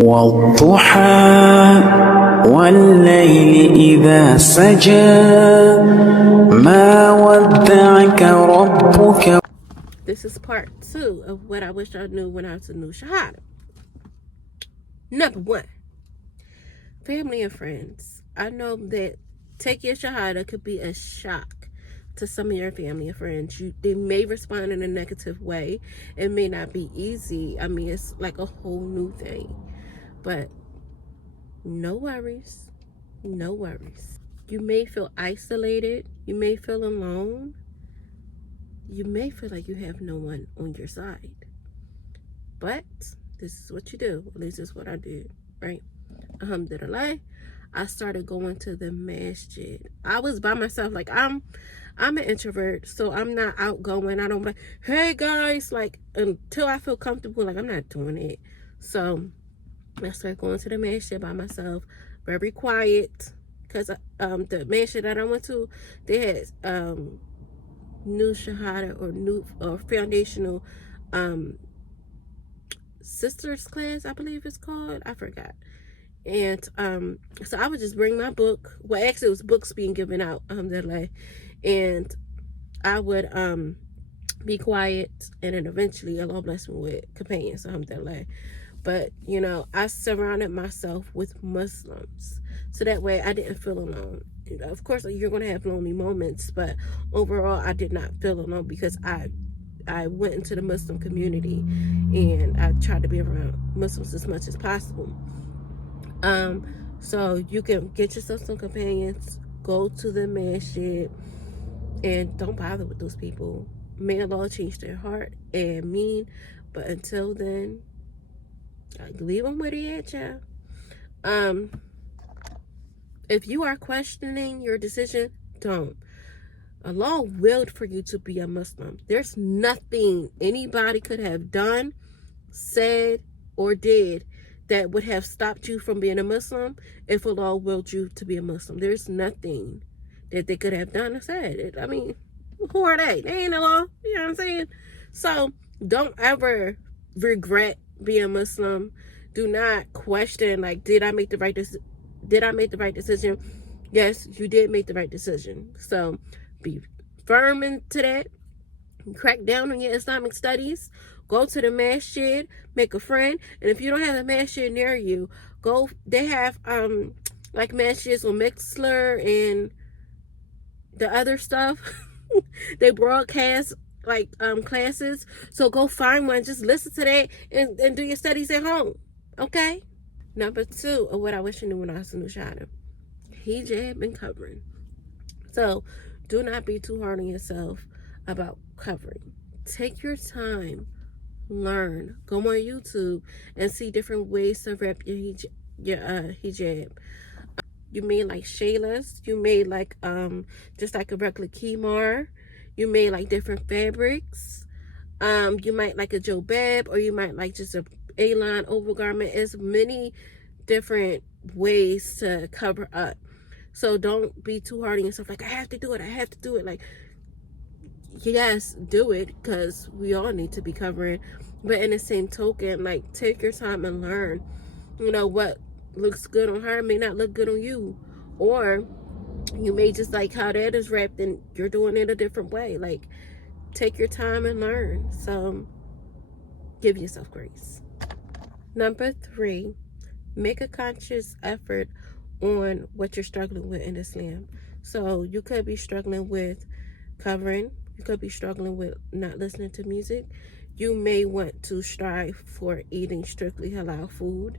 والضحى والليل إذا سجى ما ودعك ربك. This is part 2 of what I wish I knew when I was a new Shahadah. Number 1, family and friends. I know that taking your Shahadah could be a shock to some of your family and friends. They may respond in a negative way. It may not be easy. I mean, it's like a whole new thing. But no worries. No worries. You may feel isolated. You may feel alone. You may feel like you have no one on your side. But this is what you do. At least this is what I did, right? Alhamdulillah. I started going to the masjid. I was by myself. Like, I'm an introvert, so I'm not outgoing. I don't like, hey guys, like, until I feel comfortable, like, I'm not doing it. So I started going to the masjid by myself, very quiet, because the masjid that I went to, they had new Shahada or foundational sisters class, I believe it's called. I forgot. And so I would just bring my book. Well, actually it was books being given out, alhamdulillah. And I would be quiet, and then eventually Allah bless me with companions, alhamdulillah. But you know, I surrounded myself with Muslims, so that way I didn't feel alone. Of course, you're gonna have lonely moments, but overall I did not feel alone because I went into the Muslim community and I tried to be around Muslims as much as possible. So you can get yourself some companions, go to the masjid, and don't bother with those people. May Allah change their heart and mean, but until then, leave them where they at, child. If you are questioning your decision, don't. Allah willed for you to be a Muslim. There's nothing anybody could have done, said, or did that would have stopped you from being a Muslim if Allah willed you to be a Muslim. There's nothing that they could have done or said. I mean, who are they? They ain't Allah. You know what I'm saying? So don't ever regret being Muslim. Do not question, like, did I make the right decision? Yes, you did make the right decision. So be firm into that. Crack down on your Islamic studies. Go to the masjid, make a friend. And if you don't have a masjid near you, go. They have like masjids on Mixler and the other stuff. They broadcast like classes. So go find one. Just listen to that and do your studies at home. Okay? Number 2 of what I wish I knew when I was a new Shahadah. Hijab and covering. So do not be too hard on yourself about covering. Take your time, learn, go on YouTube and see different ways to wrap your hijab. You may like Shayla's, you may like just like a regular Kimar, you may like different fabrics, you might like a jobab, or you might like just a A-line overgarment. There's many different ways to cover up. So don't be too hard on yourself, like, I have to do it. Like, yes, do it, because we all need to be covering. But in the same token, like, take your time and learn. You know, what looks good on her may not look good on you. Or you may just like how that is wrapped and you're doing it a different way. Like, take your time and learn. So give yourself grace. Number 3, make a conscious effort on what you're struggling with in Islam. So you could be struggling with covering. You could be struggling with not listening to music. You may want to strive for eating strictly halal food.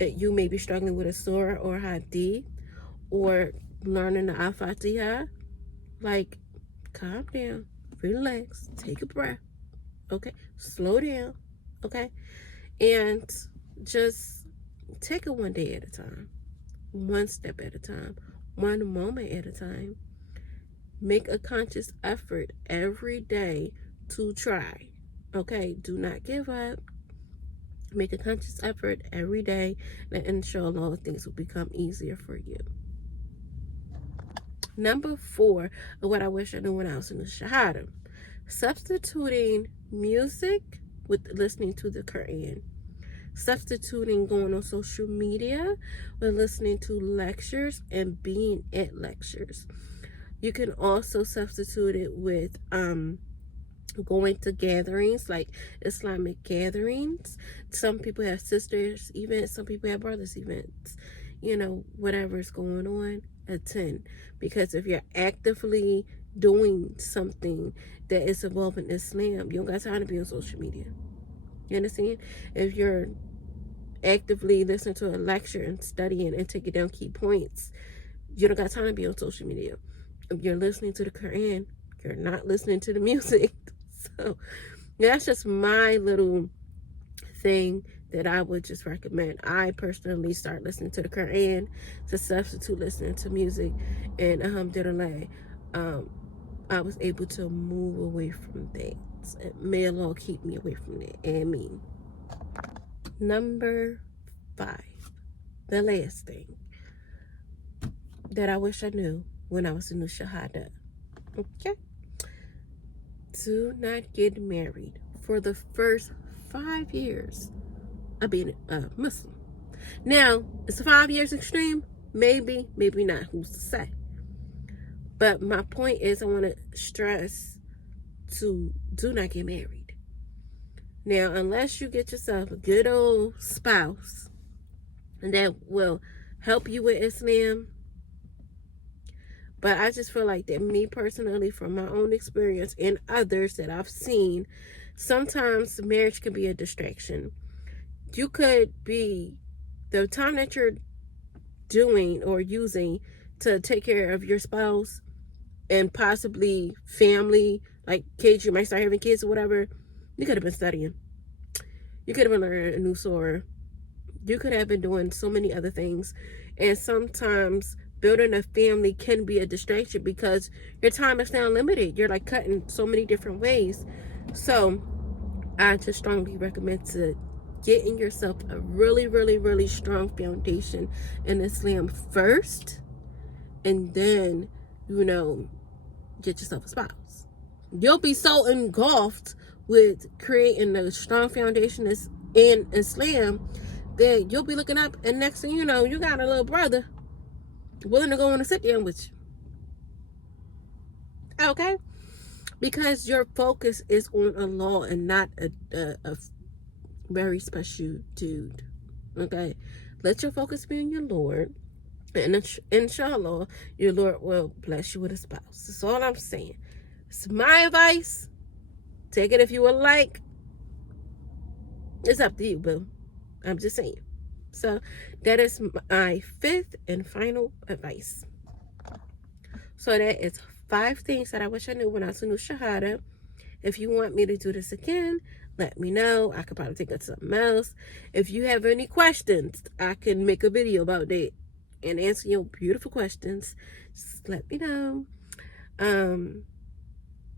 You may be struggling with a surah or hadith, or learning the al-Fatiha. Like, calm down, relax, take a breath, okay? Slow down, okay? And just take it one day at a time, one step at a time, one moment at a time. Make a conscious effort every day to try, okay? Do not give up. Make a conscious effort every day, and inshallah things will become easier for you. Number 4 of what I wish I knew when I was in the Shahadah. Substituting music with listening to the Quran. substituting going on social media with listening to lectures and being at lectures. You can also substitute it with going to gatherings, like Islamic gatherings. Some people have sisters events, some people have brothers events. Whatever's going on, attend. Because if you're actively doing something that is involving Islam, you don't got time to be on social media. You understand? If you're actively listening to a lecture and studying and taking down key points, you don't got time to be on social media. If you're listening to the Quran, you're not listening to the music. So that's just my little thing that I would just recommend. I personally start listening to the Quran to substitute listening to music, and alhamdulillah, I was able to move away from things. May Allah keep me away from that. Ameen. Number 5, the last thing that I wish I knew when I was in the Shahadah. Okay. Do not get married for the first 5 years of being a Muslim. Now, is 5 years extreme? Maybe, maybe not. Who's to say? But my point is, I want to stress to do not get married. Now, unless you get yourself a good old spouse that will help you with Islam. But I just feel like that, me personally, from my own experience and others that I've seen, sometimes marriage can be a distraction. You could be, the time that you're doing or using to take care of your spouse and possibly family, like kids, you might start having kids or whatever, you could have been studying. You could have been learning a new surah. You could have been doing so many other things. And sometimes building a family can be a distraction because your time is now limited. You're like cutting so many different ways. So I just strongly recommend to getting yourself a really, really, really strong foundation in Islam first, and then, get yourself a spouse. You'll be so engulfed with creating a strong foundation in Islam that you'll be looking up, and next thing you know, you got a little brother willing to go on and sit down with you. Okay? Because your focus is on Allah and not a very special dude. Okay? Let your focus be on your Lord, and inshallah, your Lord will bless you with a spouse. That's all I'm saying. It's my advice. Take it if you would like. It's up to you, boo. I'm just saying. So that is my 5th and final advice. So that is 5 things that I wish I knew when I was in the Shahadah. If you want me to do this again, let me know. I could probably think of something else. If you have any questions, I can make a video about that and answer your beautiful questions. Just let me know.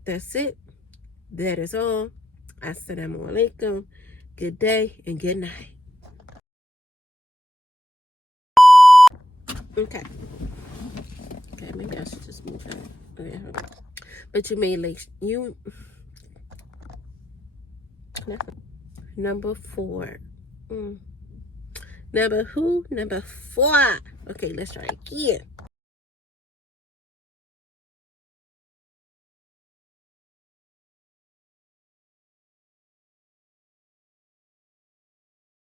That's it. That is all. Assalamu alaikum. Good day and good night. Okay, maybe I should just move that. Okay, hold on. But you made like number 4. Number 4. Okay, let's try again.